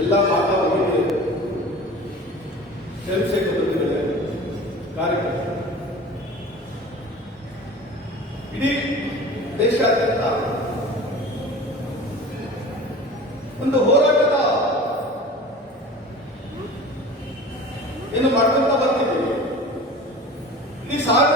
ಎಲ್ಲ ಪಾಠ ಮಾಡಿ ಸ್ವಯಂ ಕಾರ್ಯಕ್ರಮ ಇಡೀ ದೇಶಾದ್ಯಂತ ಒಂದು ಹೋರಾಟದ ಏನು ಮಾಡ್ಕೊಂತ ಬರ್ತಿದ್ದೀವಿ. ಇಡೀ ಸಾವಿರ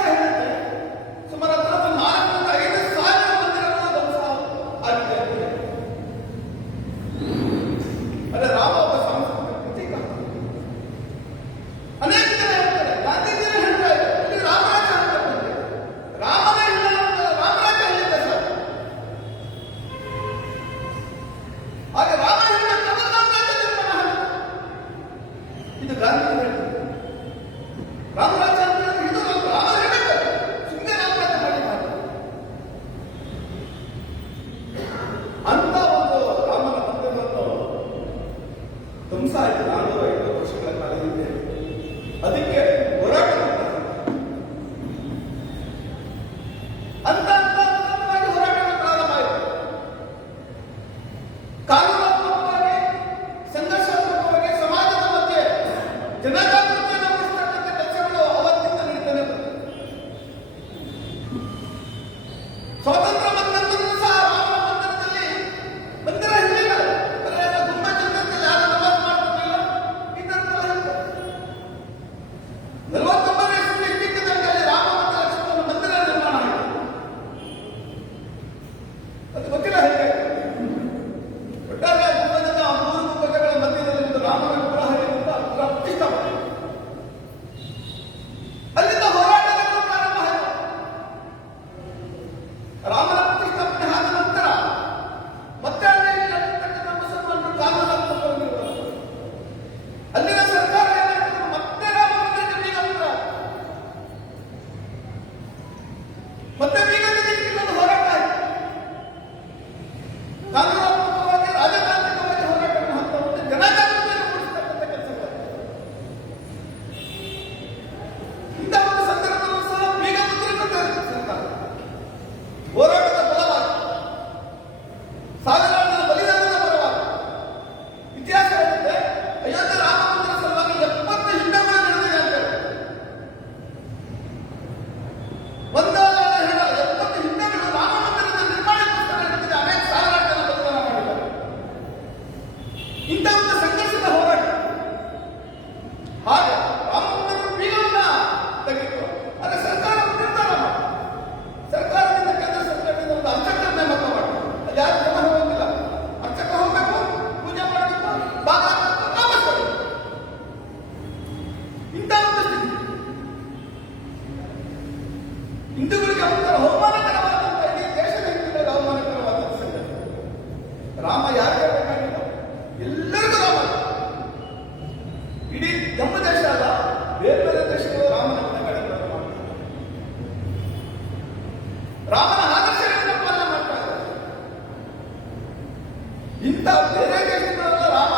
ಇಂಥ ಬೇರೆ ವ್ಯಕ್ತಿಗಳೆಲ್ಲ ರಾಮ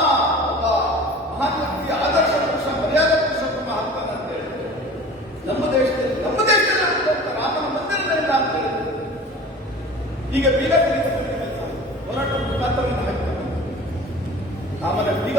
ಮಹಾನ್ ವ್ಯಕ್ತಿ ಆದರ್ಶ ಪುರುಷ, ಮರ್ಯಾದೆ ಪುರುಷೋತ್ತಮ ಅಂತ ಹೇಳಿ ನಮ್ಮ ದೇಶದಲ್ಲಿ ನಮ್ಮ ದೇಶದಲ್ಲಿ ರಾಮನ ಮಂದಿರದಿಂದ ಈಗ ಬೀಗ ಹೋರಾಟ ಮುಖಾಂತರವನ್ನು ಹಾಕ್ತಾರೆ ರಾಮನ ಬೀಗ